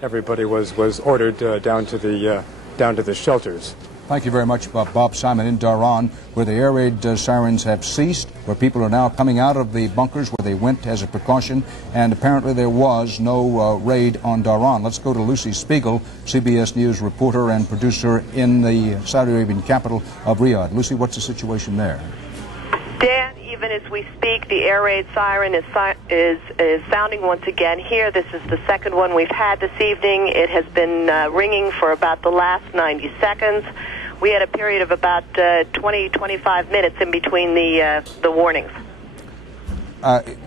Everybody was ordered down to the shelters. Thank you very much, Bob Simon in Dhahran, where the air raid sirens have ceased, where people are now coming out of the bunkers where they went as a precaution, and apparently there was no raid on Dhahran. Let's go to Lucy Spiegel, CBS News reporter and producer in the Saudi Arabian capital of Riyadh. Lucy, what's the situation there? Dan, even as we speak, the air raid siren is sounding once again here. This is the second one we've had this evening. It has been ringing for about the last 90 seconds. We had a period of about 20-25 minutes in between the warnings.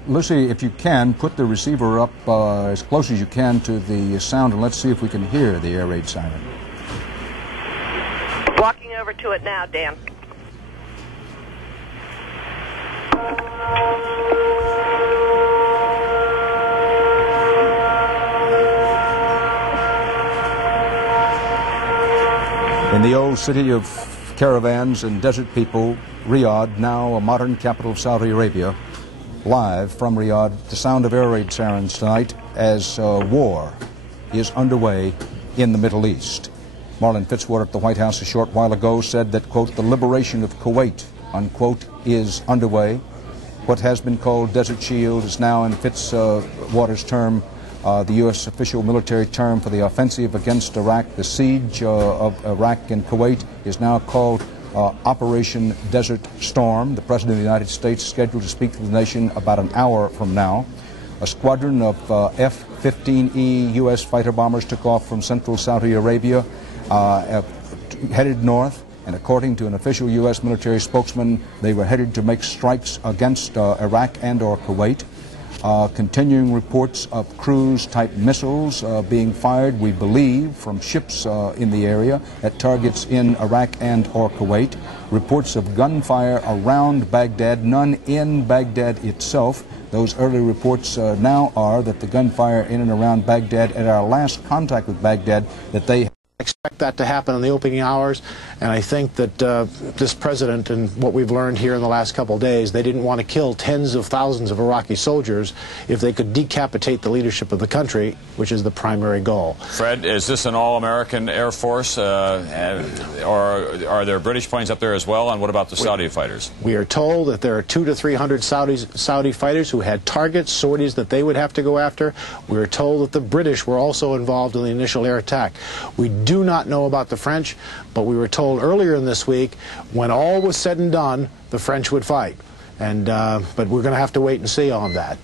Lucy, if you can, put the receiver up as close as you can to the sound, and let's see if we can hear the air raid siren. Walking over to it now, Dan. In the old city of caravans and desert people, Riyadh, now a modern capital of Saudi Arabia, live from Riyadh, the sound of air raid sirens tonight as war is underway in the Middle East. Marlon Fitzwater at the White House a short while ago said that, quote, the liberation of Kuwait, unquote, is underway. What has been called Desert Shield is now, in Fitzwater's term, the U.S. official military term for the offensive against Iraq. The siege of Iraq and Kuwait is now called Operation Desert Storm. The President of the United States is scheduled to speak to the nation about an hour from now. A squadron of F-15E U.S. fighter bombers took off from central Saudi Arabia, headed north. And according to an official U.S. military spokesman, they were headed to make strikes against Iraq and or Kuwait. Continuing reports of cruise-type missiles being fired, we believe, from ships in the area at targets in Iraq and or Kuwait. Reports of gunfire around Baghdad, none in Baghdad itself. Those early reports now are that the gunfire in and around Baghdad, at our last contact with Baghdad, that they expect that to happen in the opening hours, and I think that this president and what we've learned here in the last couple of days, they didn't want to kill tens of thousands of Iraqi soldiers if they could decapitate the leadership of the country, which is the primary goal. Fred, is this an all-American Air Force, or are there British planes up there as well, and what about the Saudi fighters? We are told that there are 200 to 300 Saudi fighters who had targets, sorties that they would have to go after. We are told that the British were also involved in the initial air attack. We do not know about the French, but we were told earlier in this week, when all was said and done, the French would fight. And but we're going to have to wait and see on that.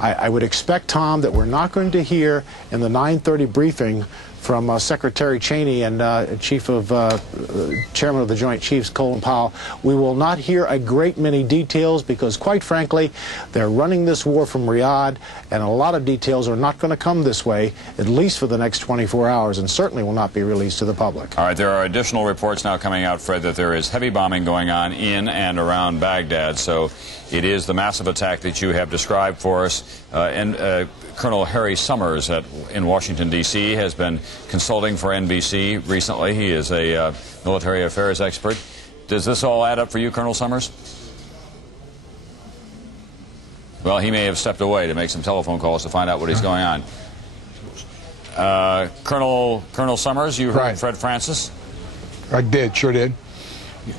I would expect, Tom, that we're not going to hear in the 9:30 briefing from Secretary Cheney and Chairman of the Joint Chiefs, Colin Powell. We will not hear a great many details because, quite frankly, they're running this war from Riyadh, and a lot of details are not going to come this way, at least for the next 24 hours, and certainly will not be released to the public. All right, there are additional reports now coming out, Fred, that there is heavy bombing going on in and around Baghdad, so it is the massive attack that you have described for us. Colonel Harry Summers in Washington, D.C. has been consulting for NBC recently. He is a military affairs expert. Does this all add up for you, Colonel Summers? Well, he may have stepped away to make some telephone calls to find out what is going on. Colonel Summers, you heard Fred Francis? I did, sure did.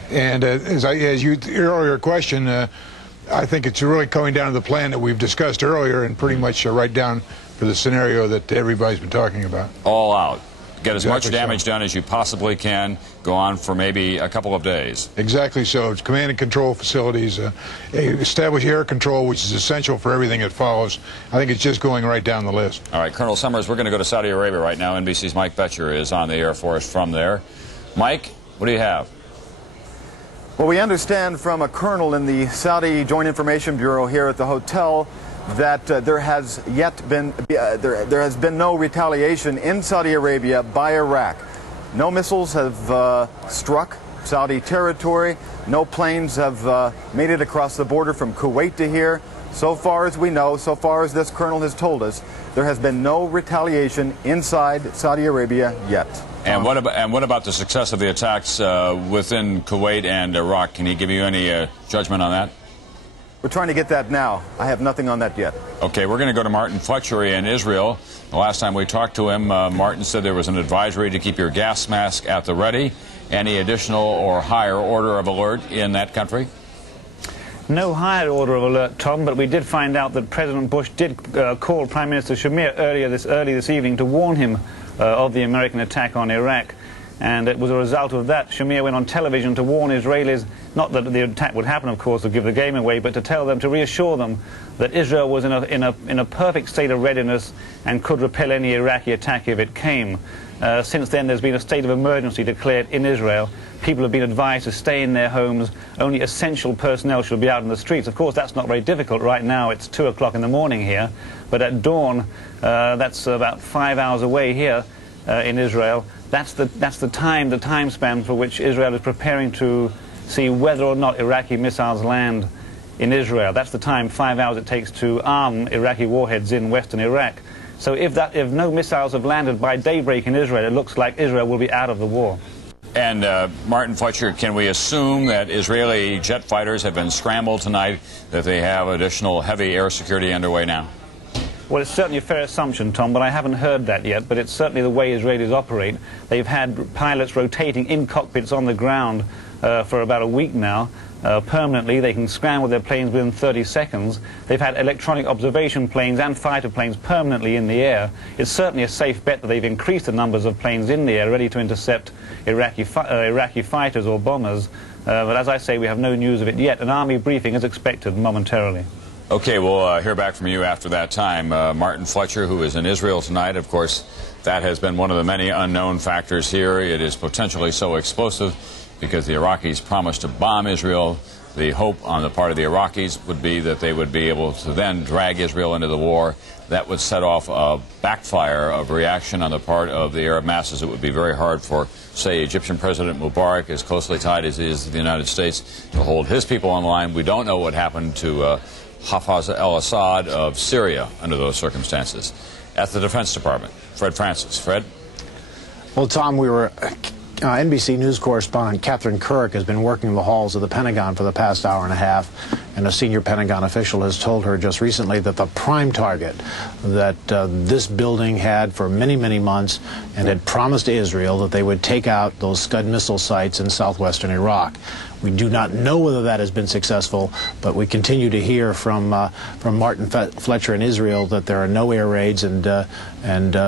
And as your earlier question, I think it's really coming down to the plan that we've discussed earlier and pretty much right down for the scenario that everybody's been talking about. All out. Get as much damage done as you possibly can. Go on for maybe a couple of days. Exactly so. It's command and control facilities. Establish air control, which is essential for everything that follows. I think it's just going right down the list. All right, Colonel Summers, we're going to go to Saudi Arabia right now. NBC's Mike Betcher is on the Air Force from there. Mike, what do you have? Well, we understand from a colonel in the Saudi Joint Information Bureau here at the hotel that there has been no retaliation in Saudi Arabia by Iraq. No missiles have struck Saudi territory. No planes have made it across the border from Kuwait to here. So far as we know, so far as this colonel has told us, there has been no retaliation inside Saudi Arabia yet. And what about the success of the attacks within Kuwait and Iraq? Can he give you any judgment on that? We're trying to get that now. I have nothing on that yet. Okay, we're going to go to Martin Fletcher in Israel. The last time we talked to him, Martin said there was an advisory to keep your gas mask at the ready. Any additional or higher order of alert in that country? No higher order of alert, Tom, but we did find out that President Bush did call Prime Minister Shamir early this evening to warn him of the American attack on Iraq. And it was a result of that. Shamir went on television to warn Israelis, not that the attack would happen, of course, to give the game away, but to tell them, to reassure them that Israel was in a perfect state of readiness and could repel any Iraqi attack if it came. Since then, there's been a state of emergency declared in Israel. People have been advised to stay in their homes. Only essential personnel should be out in the streets. Of course, that's not very difficult. Right now, it's 2 o'clock in the morning here. But at dawn, that's about 5 hours away here in Israel. That's the time span for which Israel is preparing to see whether or not Iraqi missiles land in Israel. That's the time, 5 hours, it takes to arm Iraqi warheads in western Iraq. So if no missiles have landed by daybreak in Israel, it looks like Israel will be out of the war. And Martin Fletcher, can we assume that Israeli jet fighters have been scrambled tonight, that they have additional heavy air security underway now? Well, it's certainly a fair assumption, Tom, but I haven't heard that yet. But it's certainly the way Israelis operate. They've had pilots rotating in cockpits on the ground for about a week now. Permanently, they can scramble their planes within 30 seconds. They've had electronic observation planes and fighter planes permanently in the air. It's certainly a safe bet that they've increased the numbers of planes in the air ready to intercept Iraqi fighters or bombers. But as I say, we have no news of it yet. An army briefing is expected momentarily. Okay, we'll hear back from you after that time. Martin Fletcher, who is in Israel tonight, of course, that has been one of the many unknown factors here. It is potentially so explosive because the Iraqis promised to bomb Israel. The hope on the part of the Iraqis would be that they would be able to then drag Israel into the war. That would set off a backfire of reaction on the part of the Arab masses. It would be very hard for, say, Egyptian President Mubarak, as closely tied as he is to the United States, to hold his people on the line. We don't know what happened to Hafez al-Assad of Syria under those circumstances. At the Defense Department, Fred Francis. Fred? Well, Tom, NBC News correspondent Catherine Kirk has been working the halls of the Pentagon for the past hour and a half, and a senior Pentagon official has told her just recently that the prime target that this building had for many, many months and had promised Israel that they would take out those Scud missile sites in southwestern Iraq. We do not know whether that has been successful, but we continue to hear from Martin Fletcher in Israel that there are no air raids, and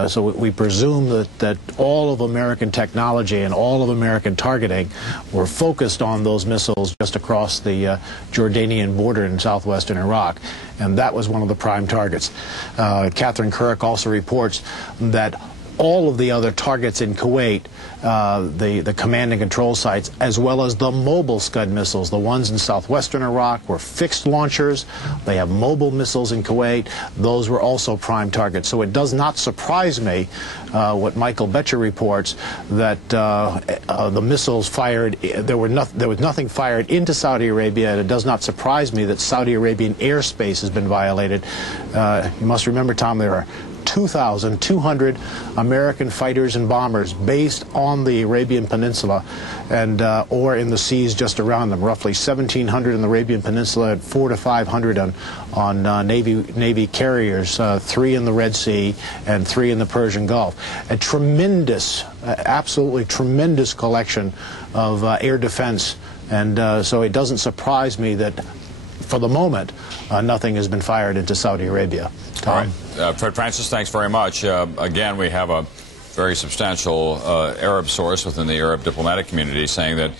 so we presume that all of American technology and all of American targeting were focused on those missiles just across the Jordanian border in southwestern Iraq, and that was one of the prime targets. Catherine Kirk also reports that all of the other targets in Kuwait, the command and control sites, as well as the mobile Scud missiles, the ones in southwestern Iraq were fixed launchers. They have mobile missiles in Kuwait. Those were also prime targets. So it does not surprise me what Michael Betcher reports, that the missiles fired, there was nothing fired into Saudi Arabia, and it does not surprise me that Saudi Arabian airspace has been violated. You must remember, Tom, there are 2,200 American fighters and bombers based on the Arabian Peninsula and or in the seas just around them. Roughly 1,700 in the Arabian Peninsula and 400 to 500 on Navy carriers, 3 in the Red Sea and 3 in the Persian Gulf. A tremendous, absolutely tremendous collection of air defense, and so it doesn't surprise me that for the moment nothing has been fired into Saudi Arabia. Tom? All right. Fred Francis, thanks very much. Again, we have a very substantial Arab source within the Arab diplomatic community saying that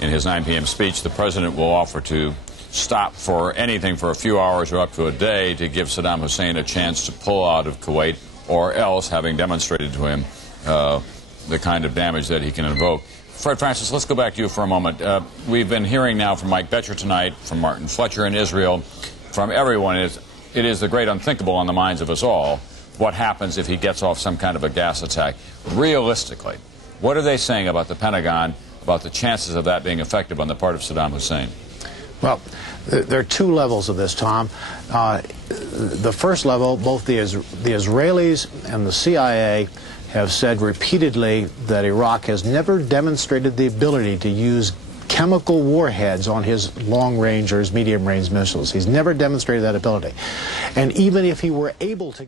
in his 9 p.m. speech, the president will offer to stop for anything for a few hours or up to a day to give Saddam Hussein a chance to pull out of Kuwait, or else, having demonstrated to him the kind of damage that he can invoke. Fred Francis, let's go back to you for a moment. We've been hearing now from Mike Betcher tonight, from Martin Fletcher in Israel, from everyone. It is the great unthinkable on the minds of us all. What happens if he gets off some kind of a gas attack? Realistically, what are they saying about the Pentagon, about the chances of that being effective on the part of Saddam Hussein? Well, there are 2 levels of this, Tom. The first level, both the Israelis and the CIA have said repeatedly that Iraq has never demonstrated the ability to use chemical warheads on his long-range or his medium-range missiles. He's never demonstrated that ability. And even if he were able to